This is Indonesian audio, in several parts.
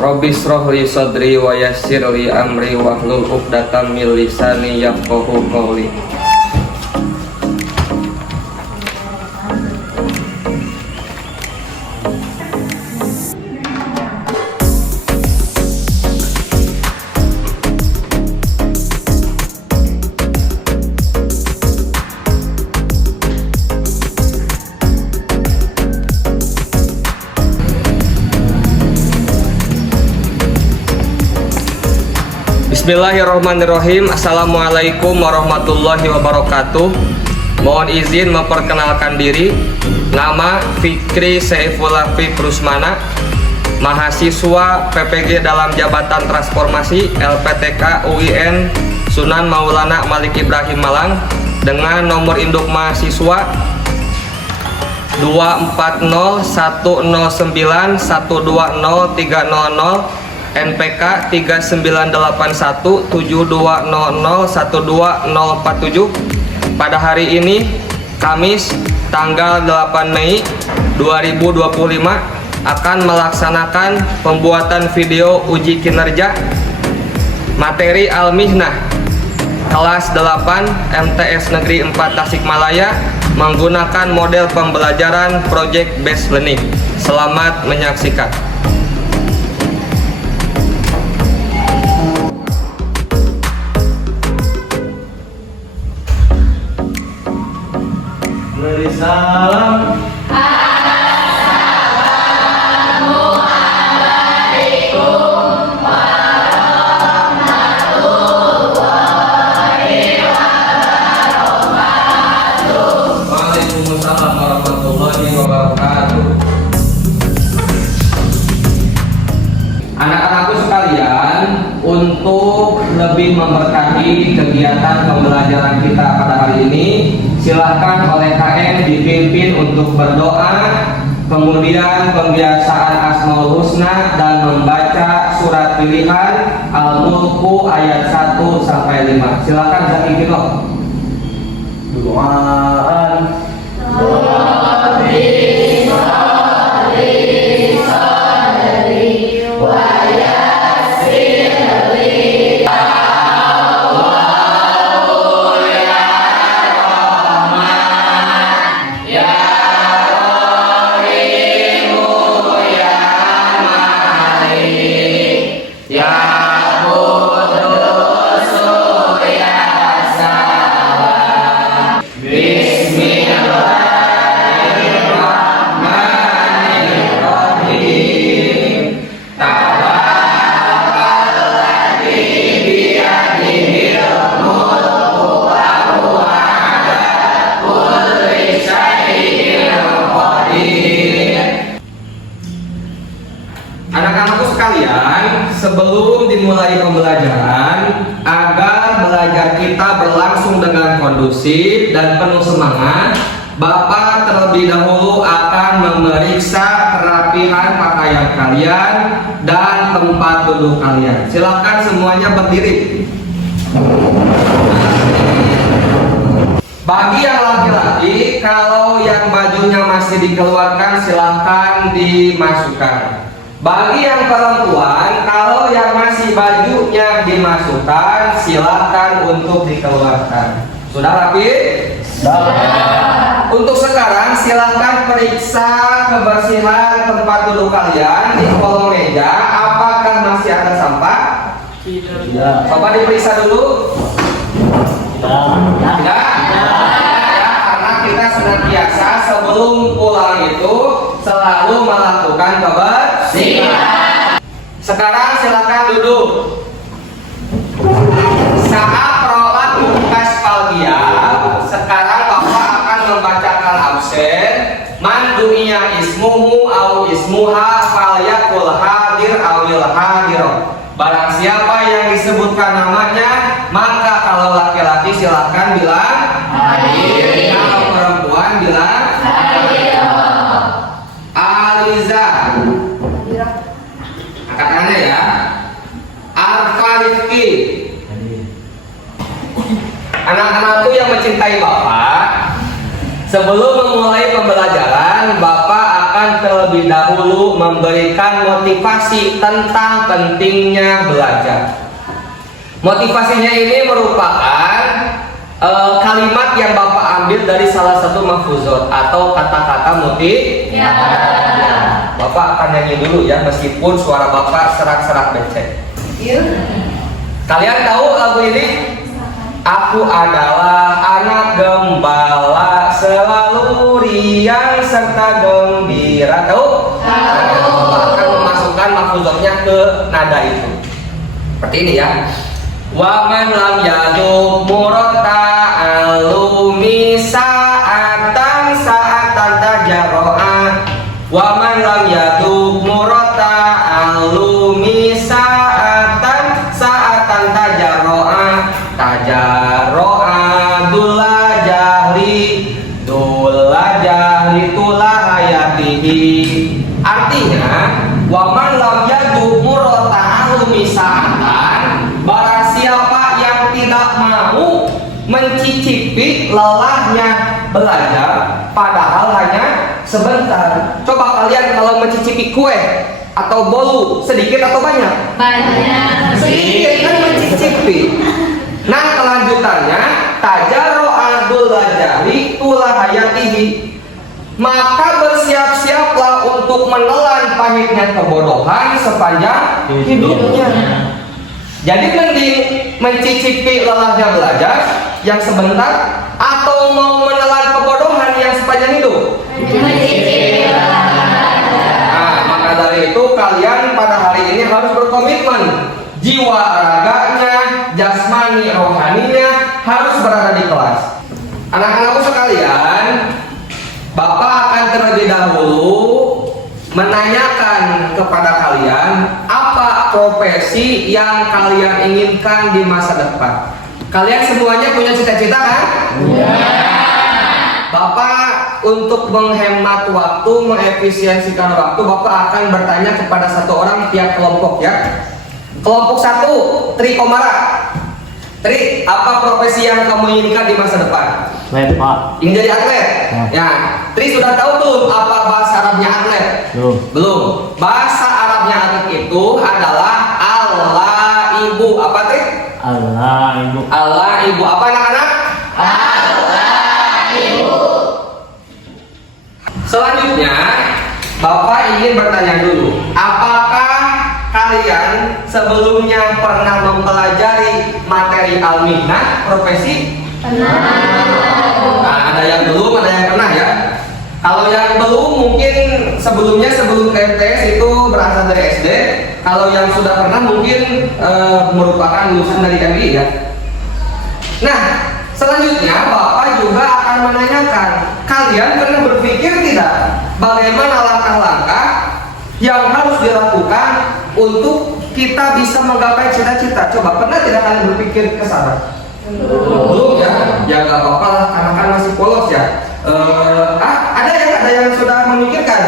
Robbi shrah li sadri wa yassir li amri wahlul 'uqdatam min lisani yafqahu qawli. Bismillahirrahmanirrahim. Assalamualaikum warahmatullahi wabarakatuh. Mohon izin memperkenalkan diri. Nama Fikri Saiful Arfi Rusmana, mahasiswa PPG dalam Jabatan Transformasi LPTK UIN Sunan Maulana Malik Ibrahim Malang, dengan nomor induk mahasiswa 2401091200300, NPK 398172001247. Pada hari ini Kamis tanggal 8 Mei 2025 akan melaksanakan pembuatan video uji kinerja materi Al-Mihnah kelas 8 MTS Negeri 4 Tasikmalaya menggunakan model pembelajaran Project Based Learning. Selamat menyaksikan. Salam. Assalamualaikum warahmatullahi wabarakatuh. Waalaikumsalam warahmatullahi wabarakatuh. Anak-anakku sekalian, untuk lebih memberkahi kegiatan pembelajaran kita pada hari ini, silahkan oleh KM dipimpin untuk berdoa, kemudian pembiasaan Asmaul Husna dan membaca surat pilihan Al-Mulku ayat 1 sampai 5. Silahkan Zaki Kino. Doaan. Anak-anakku sekalian, sebelum dimulai pembelajaran, agar belajar kita berlangsung dengan kondusif dan penuh semangat, Bapak terlebih dahulu akan memeriksa kerapihan pakaian kalian dan tempat duduk kalian. Silakan semuanya berdiri. Bagi yang laki-laki, kalau yang bajunya masih dikeluarkan, silahkan dimasukkan. Bagi yang perempuan, kalau yang masih bajunya dimasukkan, silakan untuk dikeluarkan. Sudah rapi? Sudah. Untuk sekarang silahkan periksa kebersihan tempat duduk kalian di kolong meja. Apakah masih ada sampah? Tidak. Coba diperiksa dulu. Tidak? Ya, karena kita senantiasa sebelum pulang itu selalu melakukan kebersihan. Sekarang silakan duduk. Saat rolat kasfalgia, sekarang Bapak akan membacakan absen. Man dunia ismuhu au ismuha falyakul hadir awil hadir. Barang siapa yang disebutkan namanya, maka kalau laki-laki silahkan bilang hadir. Kalau perempuan bilang hadir. Aliza, angkat tangannya ya. Arfa Rifki. Anak-anakku yang mencintai Bapak, sebelum memulai pembelajaran, Bapak akan akan terlebih dahulu memberikan motivasi tentang pentingnya belajar. Motivasinya ini merupakan kalimat yang Bapak ambil dari salah satu mahfuzat atau kata-kata motivasi. Ya. Bapak akan nyanyi dulu ya, meskipun suara Bapak serak-serak becek. Kalian tahu lagu ini? Aku adalah anak gembala, selalu riang serta gembira. Tahu? Bapak akan memasukkan mahfuzatnya ke nada itu. Seperti ini ya. Wa man lam yaduk murata alumi sa'atan tajarro'a. Wa man lam yaduk murata alumi sa'atan tajarro'a. Tajarro'a dula jahri tula hayatihi. Artinya wa man lam yaduk murata alumi sa'atan, barang siapa yang tidak mau mencicipi lelahnya belajar padahal hanya sebentar. Coba kalian kalau mencicipi kue atau bolu, sedikit atau banyak? Banyak. Sedikit kan mencicipi. Nah kelanjutannya tajarro'a dulajari tula hayatihi, maka bersiap-siaplah untuk menelan pahitnya kebodohan sepanjang hidupnya. Jadi mending mencicipi lelahnya belajar yang sebentar atau mau menelan kebodohan yang sepanjang hidup? Nah, maka dari itu kalian pada hari ini harus berkomitmen. Jiwa raganya, jasmani rohaninya harus berada di kelas. Anak-anakku sekalian, Bapak akan terlebih dahulu menanyakan kepada kalian apa profesi yang kalian inginkan di masa depan. Kalian semuanya punya cita-cita kan? Ya. Bapak untuk menghemat waktu, mengefisiensikan waktu, Bapak akan bertanya kepada satu orang tiap kelompok ya. Kelompok 1, Tri Komara. Tri, apa profesi yang kamu inginkan di masa depan? Atlet, Pak. Ingin jadi atlet? Ya. Tri sudah tahu belum apa bahasa Arabnya atlet? Belum. Bahasa Arabnya atlet itu adalah Allah Ibu. Apa Tri? Allah Ibu. Allah Ibu. Apa anak-anak? Allah Ibu. Selanjutnya, Bapak ingin bertanya dulu, apakah kalian sebelumnya pernah mempelajari materi al-mihnah, profesi? Nah, ada yang belum, ada yang pernah ya. Kalau yang belum mungkin sebelumnya sebelum TMTS itu berasal dari SD. Kalau yang sudah pernah mungkin merupakan lulusan dari MI ya. Nah, selanjutnya Bapak juga akan menanyakan, kalian pernah berpikir tidak bagaimana langkah-langkah yang harus dilakukan untuk kita bisa menggapai cita-cita? Coba pernah tidak kalian berpikir ke sana? Belum ya? Ya nggak apa-apa lah, karena kan masih polos ya. Ada yang sudah memikirkan.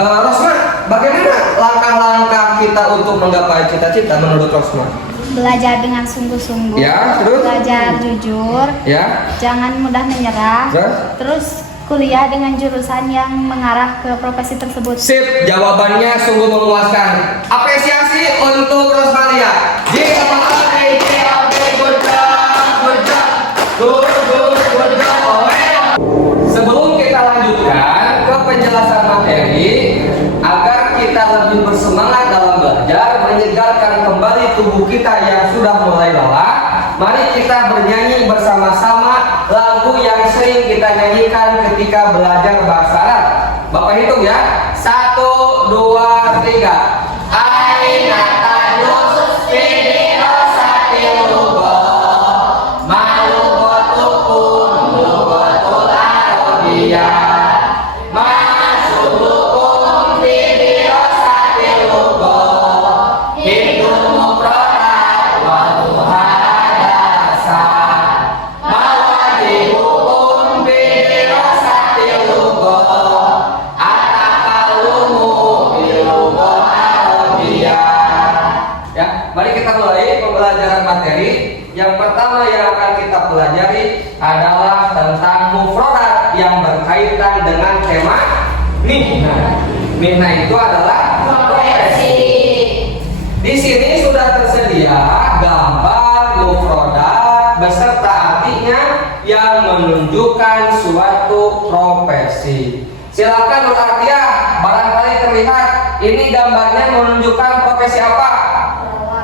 Rosma, bagaimana langkah-langkah kita untuk menggapai cita-cita menurut Rosma? Belajar dengan sungguh-sungguh, Ya, terus? belajar jujur, Ya, jangan mudah menyerah, terus? terus kuliah dengan jurusan yang mengarah ke profesi tersebut. Sip, jawabannya sungguh memuaskan. Apresiasi untuk Rosmalia. Good job. Sebelum kita lanjutkan ke penjelasan materi, agar kita lebih bersemangat dalam belajar, menyegarkan kembali tubuh kita yang sudah mulai lelah, mari kita bernyanyi bersama-sama lagu yang sering kita nyanyikan ketika belajar bahasa Arab. Bapak hitung ya. 1, 2, 3. Aina tadus fi dirasatil lugha malughatukum lughatul arabiyyah. Masulukum fi dirasatil lugha hidul mufradat wa muhadasa. Mawajibukum fi dirasatil lugha atakalumu bil lugha arabiyyah. Ya, mari kita mulai pembelajaran materi. Yang pertama yang akan kita pelajari adalah tentang mufradat yang berkaitan dengan tema mihna. Mihna itu adalah profesi. Di sini sudah tersedia gambar mufrodat beserta artinya yang menunjukkan suatu profesi. Silakan Nur Artiah, barangkali terlihat ini gambarnya menunjukkan profesi apa?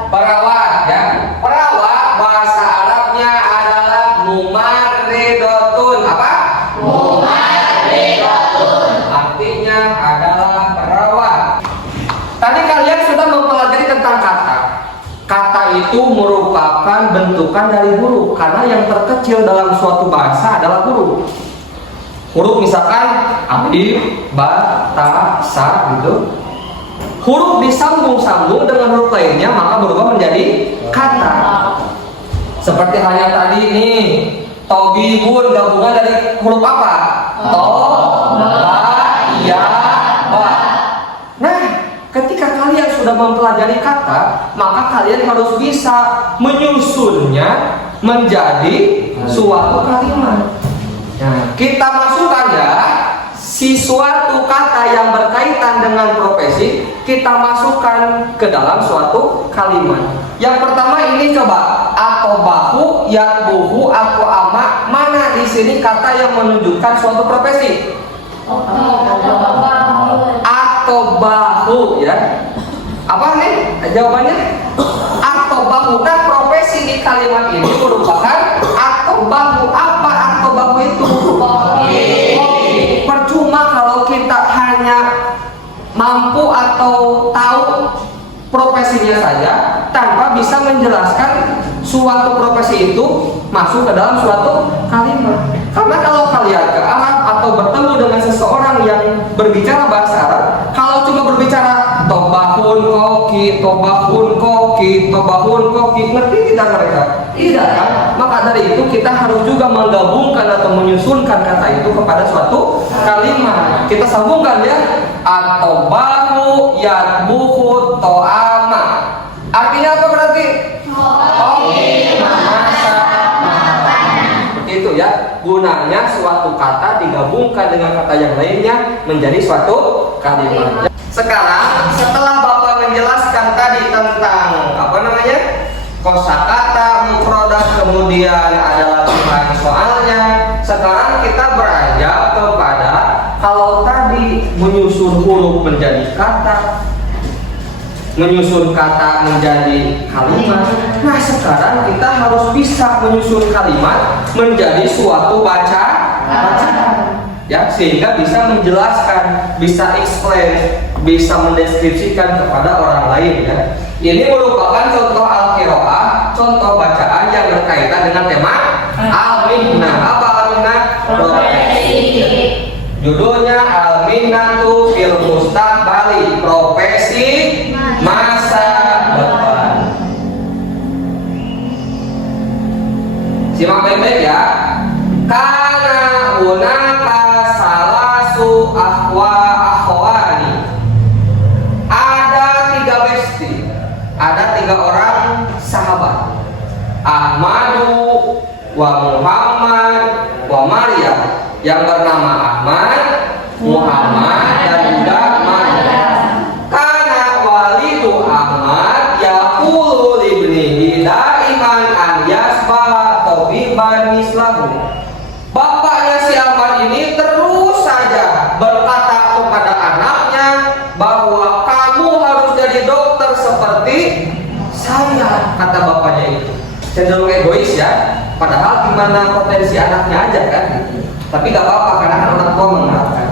Perawat, ya. Perawat bahasa Arabnya adalah mumarridotun. Apa? Mumarridotun. Artinya adalah perawat. Tadi kalian sudah mempelajari tentang kata. Kata itu merupakan bentukan dari huruf, karena yang terkecil dalam suatu bahasa adalah huruf. Huruf misalkan alif, ba, ta, sa gitu. Huruf disambung-sambung dengan huruf lainnya maka berubah menjadi kata. Seperti halnya tadi nih, tobibun gabungan dari huruf apa? To, ba, ya, ba. Nah, ketika kalian sudah mempelajari kata, maka kalian harus bisa menyusunnya menjadi suatu kalimat. Nah, kita masukkan ya suatu kata yang berkaitan dengan profesi, kita masukkan ke dalam suatu kalimat. Yang pertama ini coba, atau bahu, yatbuhu, atau ama. Mana di sini kata yang menunjukkan suatu profesi? Atau bahu, ya. Apa nih jawabannya? Atau bahu. Nah, profesi di kalimat ini merupakan atau bahu. Apa atau bahu itu? Percuma kalau kita hanya mampu atau tahu profesinya saja tanpa bisa menjelaskan suatu profesi itu masuk ke dalam suatu kalimat. Karena kalau kalian ke Arab atau bertemu dengan seseorang yang berbicara bahasa Arab, kalau cuma berbicara tobahun koki, tobahun koki, tobahun koki, ngerti tidak mereka? Tidak kan? Maka dari itu kita harus juga menggabungkan atau menyusunkan kata itu kepada suatu kalimat. Kita sambungkan ya, atau bahu yatbuhu to'ama. Artinya apa berarti? Itu ya, gunanya suatu kata digabungkan dengan kata yang lainnya menjadi suatu kalimat. Sekarang setelah Bapak menjelaskan tadi tentang apa namanya kosakata, mufrodat, kemudian ada latihan soalnya. Sekarang kita beranjak kepada kalau tadi menyusun huruf menjadi kata, menyusun kata menjadi kalimat. Nah, sekarang kita harus bisa menyusun kalimat menjadi suatu bacaan, ya, sehingga bisa menjelaskan, bisa explain, bisa mendeskripsikan kepada orang lain, ya. Ini merupakan contoh al-qiraah, contoh bacaan yang berkaitan dengan tema al-mihnah. Apa al-mihnah? Judulnya al-mihnatu fil mustaqbali, profesi masa depan. Simak baik-baik ya. Karena unaka salasu akhwani. Ada 3 besti, ada 3 orang sahabat. Ahmadu wa Muhammad wa Maryam, yang bernama Ahmad, Muhammad, dan juga Maryam. Karena walidu Ahmad yaqulu libnihi daiman an yasbaha tabiban mislahu. Bapaknya si Ahmad ini terus saja berkata kepada anaknya bahwa kamu harus jadi dokter seperti saya, kata bapaknya itu. Cenderung egois ya, padahal gimana potensi anaknya aja kan. Tapi gak apa-apa karena kan orang tua mengharapkan.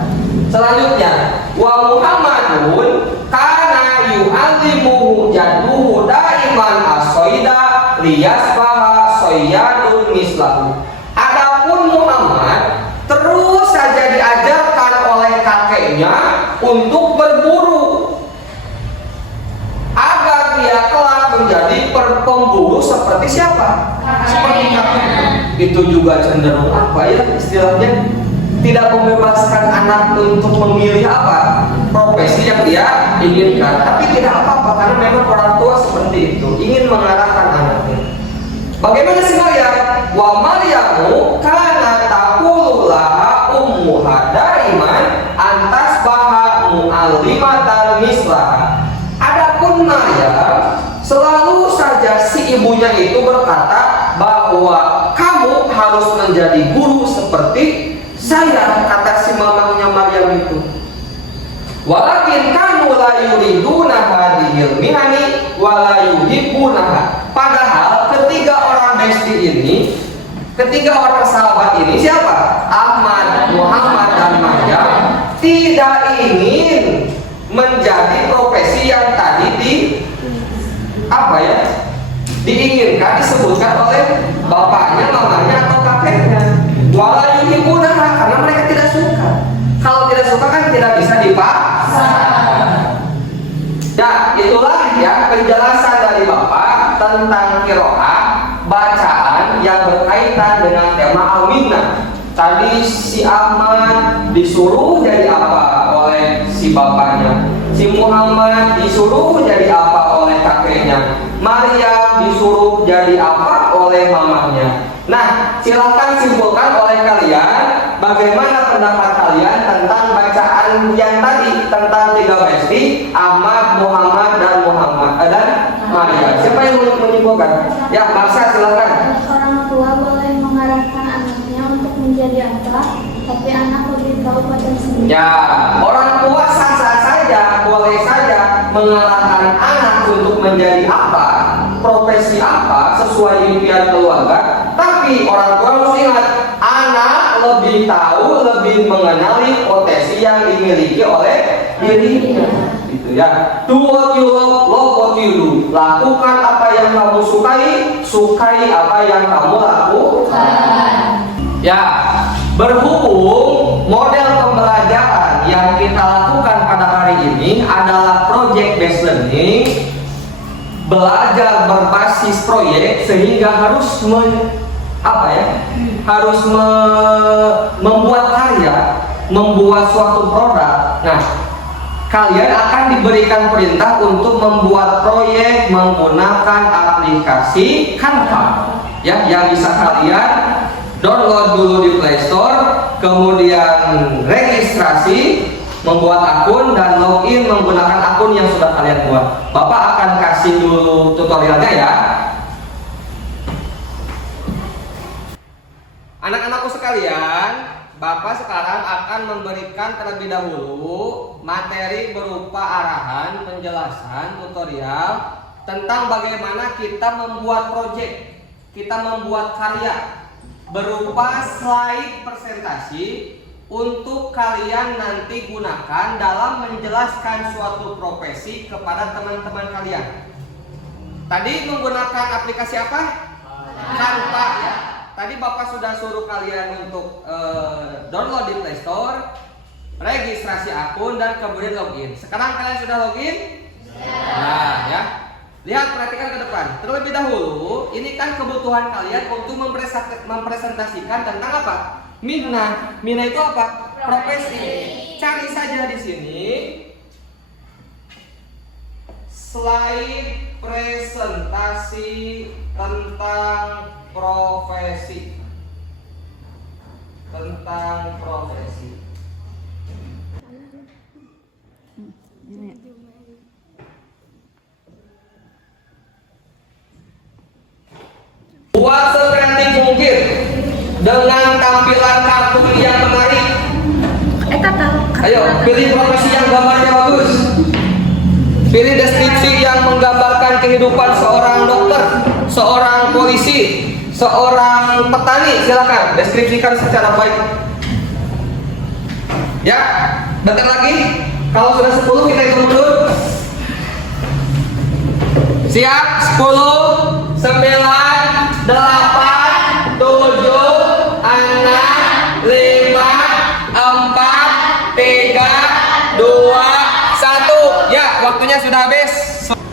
Selanjutnya, wa Muhammadun kana yu'azimuhu jadduhu daiman as-soida liyasbaha soyadun mislahu. Adapun Muhammad terus saja diajarkan oleh kakeknya untuk berburu agar dia kelak menjadi pemburu seperti siapa? Seperti kakeknya. Itu juga cenderung apa ya istilahnya, tidak membebaskan anak untuk memilih apa profesi yang dia inginkan. Tapi tidak apa-apa karena memang orang tua seperti itu ingin mengarahkan anaknya. Bagaimana sih Maryam? Wa Maryamu kana taqulu laha ummuha daiman antas baha kalimatan mislaha. Adapun Maryam, selalu saja si ibunya itu berkata bahwa kamu harus menjadi guru seperti saya, kata si mamahnya Maryam itu. Walakin kanu la yuriduna hadhil mihani wa la yuhibbunaha. Padahal ketiga orang besti ini, ketiga orang sahabat ini siapa? Ahmad, Muhammad dan Maryam tidak ingin menjadi profesi yang tadi diinginkan, disebutkan oleh bapaknya, mamanya atau kakeknya. Wala yuhibbunaha, karena mereka tidak suka. Kalau tidak suka kan tidak bisa dipaksa. Ya, itulah ya penjelasan dari Bapak tentang qiraah, bacaan yang berkaitan dengan tema al-minnah. Tadi si Ahmad disuruh jadi apa oleh si bapaknya, si Muhammad disuruh jadi apa oleh kakeknya, Maryam disuruh jadi apa oleh mamahnya. Nah, silahkan simpulkan oleh kalian bagaimana pendapat kalian tentang bacaan yang tadi, tentang tiga besti Ahmad, Muhammad dan Maryam. Siapa yang menyimpulkan? Ya, Maksa silahkan. Orang tua boleh mengarahkan anaknya untuk menjadi apa, tapi anak lebih tahu pada sendiri. Ya, orang tua sah-sah saja, boleh saja mengarahkan anak untuk menjadi apa, profesi apa, sesuai impian keluarga. Tapi orang tua harus ingat, anak lebih tahu, lebih mengenali potensi yang dimiliki oleh dirinya. Gitu ya. Do what you love what you do. Lakukan apa yang kamu sukai apa yang kamu lakukan. Ya, berhubung model pembelajaran yang kita lakukan pada hari ini adalah project based learning, belajar berbasis proyek, sehingga harus membuat karya, membuat suatu produk. Nah, kalian akan diberikan perintah untuk membuat proyek menggunakan aplikasi Canva, ya, yang bisa kalian download dulu di Play Store, kemudian registrasi, membuat akun dan login menggunakan akun yang sudah kalian buat. Bapak akan kasih dulu tutorialnya ya. Anak-anakku sekalian, Bapak sekarang akan memberikan terlebih dahulu materi berupa arahan, penjelasan, tutorial tentang bagaimana kita membuat proyek, kita membuat karya berupa slide presentasi untuk kalian nanti gunakan dalam menjelaskan suatu profesi kepada teman-teman kalian. Tadi menggunakan aplikasi apa? Canva ya. Tadi Bapak sudah suruh kalian untuk download di Play Store, registrasi akun dan kemudian login. Sekarang kalian sudah login? Nah, ya. Lihat, perhatikan ke depan. Terlebih dahulu, ini kan kebutuhan kalian untuk mempresentasikan tentang apa? Mihnah. Mihnah itu apa? Profesi. Cari saja di sini slide presentasi tentang profesi. Tentang profesi. Buat sekreatif mungkin dengan tampilan kartun yang menarik. Ayo, pilih profesi yang gambarnya bagus. Pilih deskripsi yang menggambarkan kehidupan seorang dokter, seorang polisi, seorang petani. Silakan deskripsikan secara baik. Ya, bentar lagi. Kalau sudah 10 kita hitung mundur. Siap? 10, 9, 8, 7, 6, 5, 4, 3, 2, 1. Ya, waktunya sudah habis.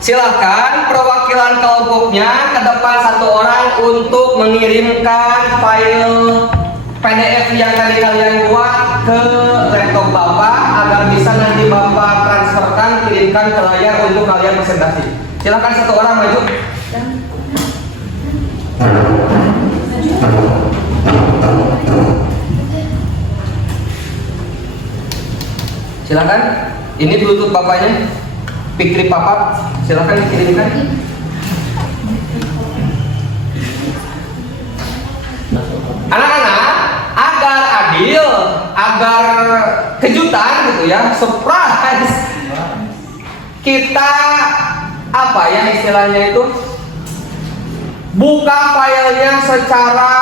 Silahkan perwakilan kelompoknya ke depan satu orang untuk mengirimkan file PDF yang tadi kalian buat ke laptop Bapak agar bisa nanti Bapak transferkan, kirimkan ke layar untuk kalian presentasi. Silahkan satu orang maju. Silakan. Ini Bluetooth bapaknya, Fikri Papa, silakan dikirimkan. Anak-anak, agar adil, agar kejutan gitu ya, surprise. Kita apa ya istilahnya itu? Buka filenya secara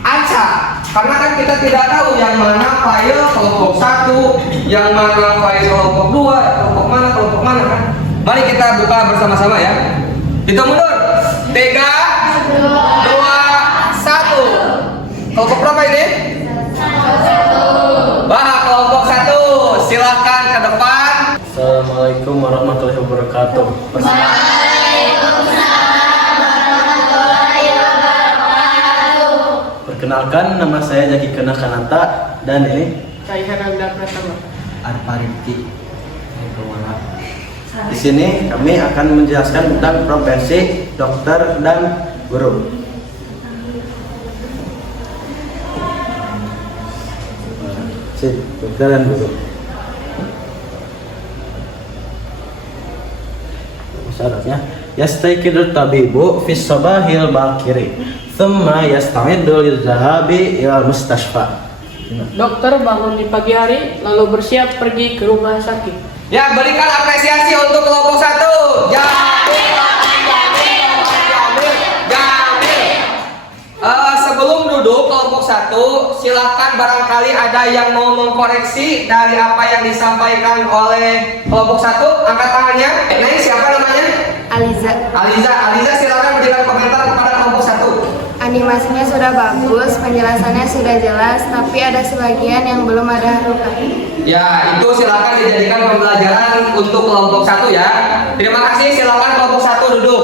acak, karena kan kita tidak tahu yang mana file kelompok 1, yang mana file kelompok 2, kelompok mana kan. Mari kita buka bersama-sama ya. Hitung mundur. 3, 2, 1. Kelompok berapa ini? Bah, kelompok 1. Silahkan ke depan. Assalamualaikum warahmatullahi wabarakatuh. Perkenalkan, nama saya Jaki Kena Kananta dan ini Raihan Angga Pratama. Arpa Rifki. Di sini kami akan menjelaskan tentang profesi dokter dan guru. Dokter dan guru. Syaratnya, yastaiqidut tabibu fis sabahil bakiri, thumma yasta'iddu lidzahabi ila mustashfa. Dokter bangun di pagi hari lalu bersiap pergi ke rumah sakit. Ya, berikan apresiasi untuk kelompok 1. Jamil. Sebelum duduk kelompok 1, silahkan barangkali ada yang mau mengkoreksi dari apa yang disampaikan oleh kelompok 1. Angkat tangannya. Nah, ini siapa namanya? Aliza, silakan berikan komentar kepada kelompok 1. Animasinya sudah bagus, penjelasannya sudah jelas, tapi ada sebagian yang belum ada huruf K. Ya, itu silakan dijadikan pembelajaran untuk kelompok 1 ya. Terima kasih, silakan kelompok 1 duduk.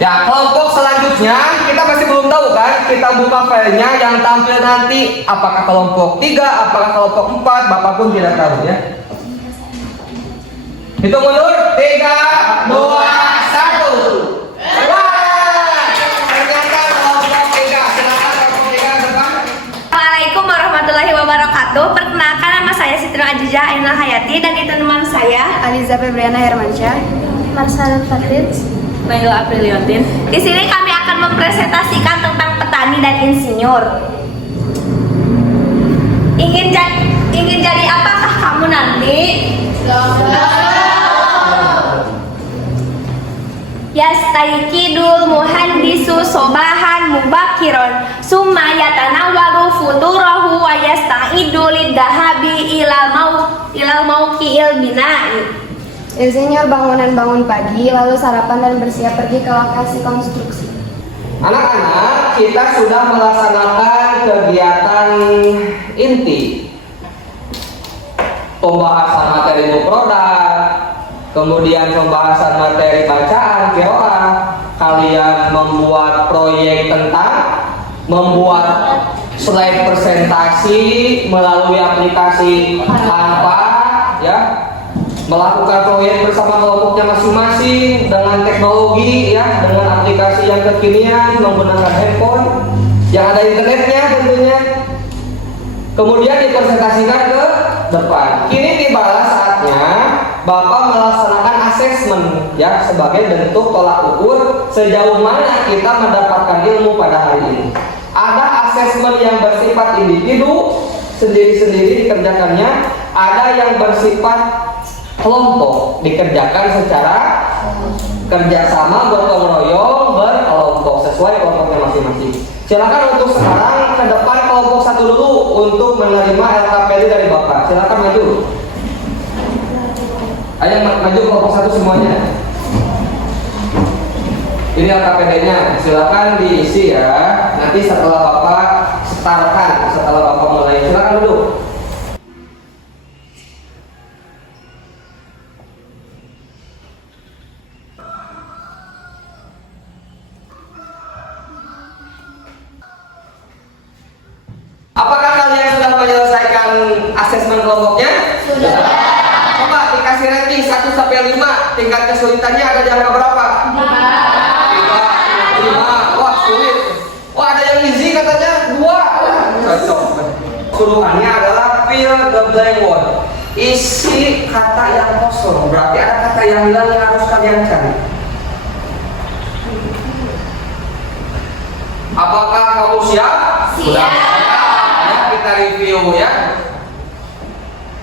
Ya, kelompok selanjutnya kita masih belum tahu kan. Kita buka filenya yang tampil nanti apakah kelompok 3, apakah kelompok 4, Bapak pun tidak tahu ya. Hitung mundur. 3, 2, 1. Assalamualaikum warahmatullahi wabarakatuh. Perkenalkan, nama saya Siti Ajijah Ainul Hayati dan itu teman saya Aliza Febriana Hermansyah, Marsalan Farid. Naila Apriliontin. Di sini kami akan mempresentasikan tentang petani dan insinyur. Ingin jadi apakah kamu nanti? Yastaiqidul muhandisu sobahan mubakiron summa yatanawwalu futurahu wa yasta'idu lidhahabi ilal mauqi'il bina'i. insinyur bangun pagi, lalu sarapan dan bersiap pergi ke lokasi konstruksi. Anak-anak, kita sudah melaksanakan kegiatan inti, pembahasan materi produk, kemudian pembahasan materi bacaan, qiraah. Kalian membuat proyek tentang membuat slide presentasi melalui aplikasi Canva, ya. Melakukan proyek bersama kelompoknya masing-masing dengan teknologi, ya, dengan aplikasi yang kekinian, menggunakan handphone yang ada internetnya tentunya. Kemudian dipresentasikan ke depan. Kini tibalah saatnya Bapak melaksanakan asesmen, ya, sebagai bentuk tolak ukur sejauh mana kita mendapatkan ilmu pada hari ini. Ada asesmen yang bersifat individu, sendiri-sendiri dikerjakannya, ada yang bersifat kelompok, dikerjakan secara kerjasama, gotong royong, berkelompok sesuai kelompoknya masing-masing. Silakan untuk sekarang ke depan kelompok 1 dulu untuk menerima LKPD dari Bapak. Silakan maju. Ayo maju kelompok 1 semuanya. Ini LKPD-nya. Silakan diisi ya. Nanti setelah Bapak startkan, setelah Bapak mulai, silakan duduk. Apakah kalian sudah menyelesaikan asesmen kelompoknya? Sudah. Coba dikasih rating 1 sampai 5. Tingkat kesulitannya ada di angka berapa? 5. Wah, sulit. Wah, ada yang easy katanya 2. Cocok. Suruhannya adalah fill the blank word. Isi kata yang kosong. Berarti ada kata yang hilang yang harus kalian cari. Apakah kamu siap? Siap. Ya, kita review ya.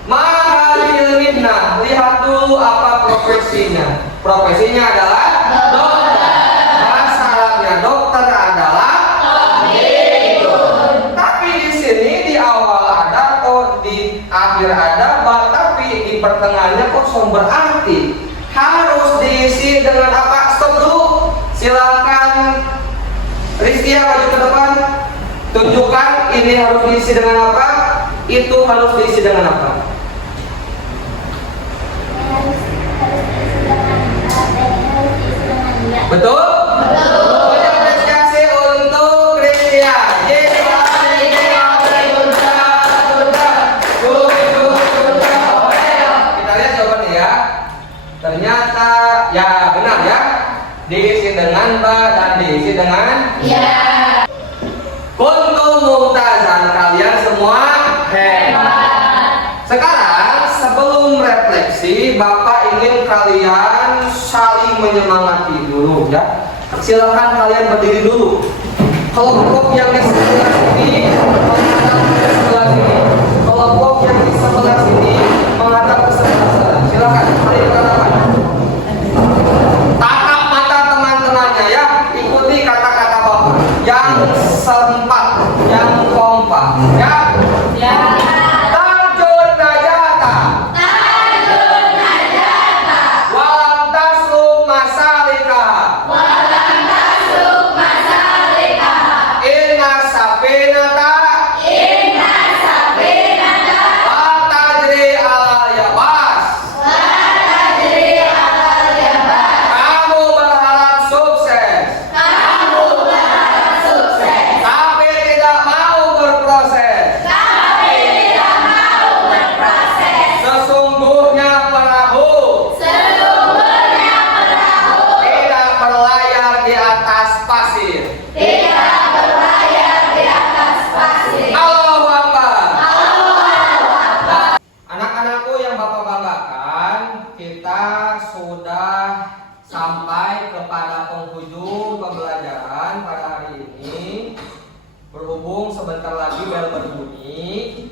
Mahadil Midna, lihat dulu apa profesinya. Profesinya adalah dokter. Bahasa Arabnya dokter adalah tabibun. Tapi di sini di awal ada atau di akhir ada, tapi di pertengahannya kosong, berarti harus diisi dengan apa? Stop dulu. Silakan Rizkia maju ke depan. Tunjukkan ini harus diisi dengan apa? Itu harus diisi dengan apa? Betul? Betul. Apresiasi untuk Rizkia. Kita lihat jawabannya ya. Ternyata ya benar ya. Diisi dengan ba dan diisi dengan Ya. Kuntum mumtazan, kalian semua hebat. Sekarang sebelum refleksi, Bapak ingin kalian saling menyemangati dulu ya. Silakan kalian berdiri dulu. Kelompok yang di sebelah sini menghadap ke sebelah sini. Kelompok yang di sebelah sini menghadap ke sebelah sana. Silakan kalian katakan. Tatap mata teman-temannya ya. Ikuti kata-kata Bapak. Yang serempak, yang kompak ya. Ya. Tarjun najata. Walam tasluk masalika. Inna safinata. La tajri alal yabas. Kamu berharap sukses. Tapi tidak mau berproses. Sesungguhnya perahu tidak berlayar di atas pasir. Allahu Akbar. Anak-anakku yang Bapak banggakan, kita sudah sampai kepada penghujung pembelajaran pada hari ini. Berhubung sebentar lagi bel berbunyi,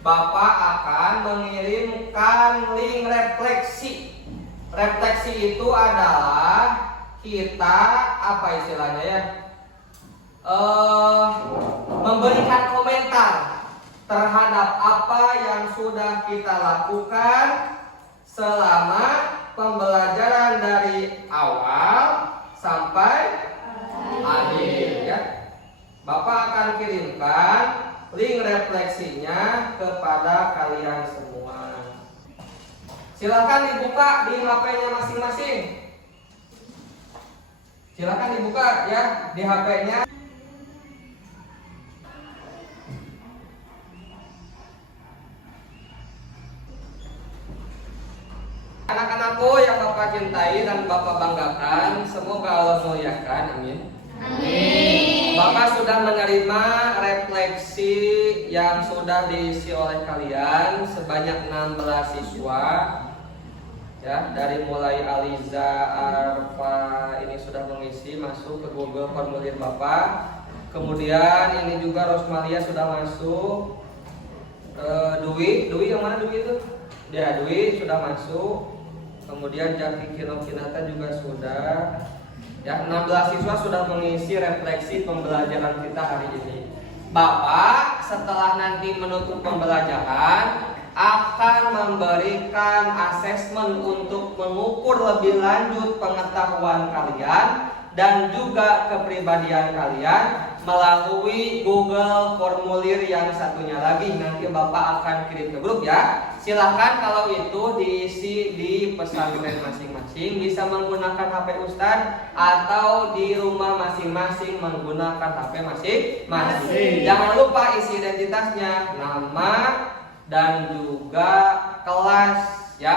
Bapak akan mengirimkan link refleksi. Refleksi itu adalah kita apa istilahnya ya? Memberikan komentar terhadap apa yang sudah kita lakukan selama pembelajaran dari awal sampai akhir ya. Bapak akan kirimkan link refleksinya kepada kalian semua. Silakan dibuka di HP-nya masing-masing. Silakan dibuka ya di HP-nya. Anak-anakku yang Bapak cintai dan Bapak banggakan, semoga Allah muliakan, amin. Bapak sudah menerima refleksi yang sudah diisi oleh kalian sebanyak 16 siswa. Ya, dari mulai Aliza, Arfa ini sudah mengisi masuk ke Google formulir Bapak. Kemudian ini juga Rosmalia sudah masuk. Dwi yang mana Dwi itu? Ya, Dwi sudah masuk. Kemudian Jaki Kinokinata juga sudah. Ya, 16 siswa sudah mengisi refleksi pembelajaran kita hari ini. Bapak setelah nanti menutup pembelajaran akan memberikan asesmen untuk mengukur lebih lanjut pengetahuan kalian dan juga kepribadian kalian melalui Google formulir yang satunya lagi. Nanti Bapak akan kirim ke grup ya. Silahkan kalau itu diisi di pesantren masing-masing, bisa menggunakan HP Ustadz atau di rumah masing-masing menggunakan HP masing-masing. Jangan lupa isi identitasnya, nama dan juga kelas ya,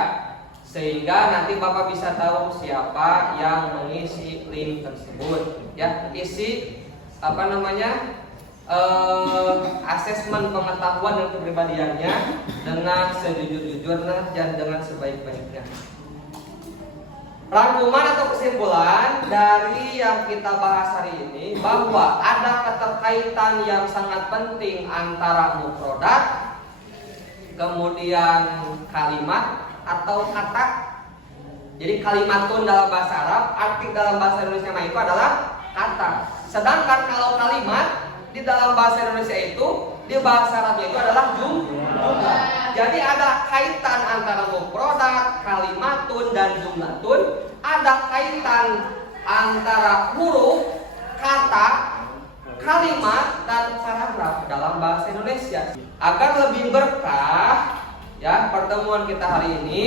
sehingga nanti Bapak bisa tahu siapa yang mengisi link tersebut ya. Isi apa namanya asesmen pengetahuan dan kepribadiannya dengan sejujur-jujurnya dan dengan sebaik-baiknya. Rangkuman atau kesimpulan dari yang kita bahas hari ini bahwa ada keterkaitan yang sangat penting antara mufrodat, kemudian kalimat atau kata. Jadi kalimatun dalam bahasa Arab, arti dalam bahasa Indonesia itu adalah kata. Sedangkan kalau kalimat di dalam bahasa Indonesia itu, di bahasa Arabnya itu adalah jumlah. Jadi ada kaitan antara mufrodat, kalimatun dan jumlatun. Ada kaitan antara huruf, kata, kalimat dan paragraf dalam bahasa Indonesia. Agar lebih berkah ya pertemuan kita hari ini,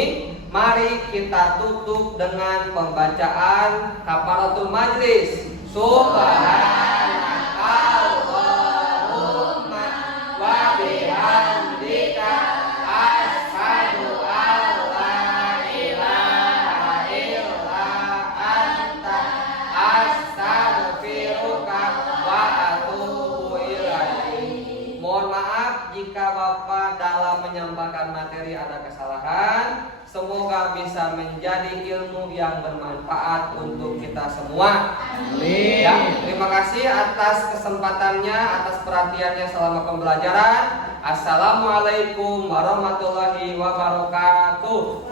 mari kita tutup dengan pembacaan kafaratul majlis. Subhanakallahumma wa bihamdika asyhadu an la ilaha illa anta astaghfiruka wa atubu ilaik. Mohon maaf jika Bapak dalam menyampaikan materi ada kesalahan. Semoga bisa menjadi ilmu yang bermanfaat untuk kita semua. Amin. Ya, terima kasih atas kesempatannya, atas perhatiannya selama pembelajaran. Assalamualaikum warahmatullahi wabarakatuh.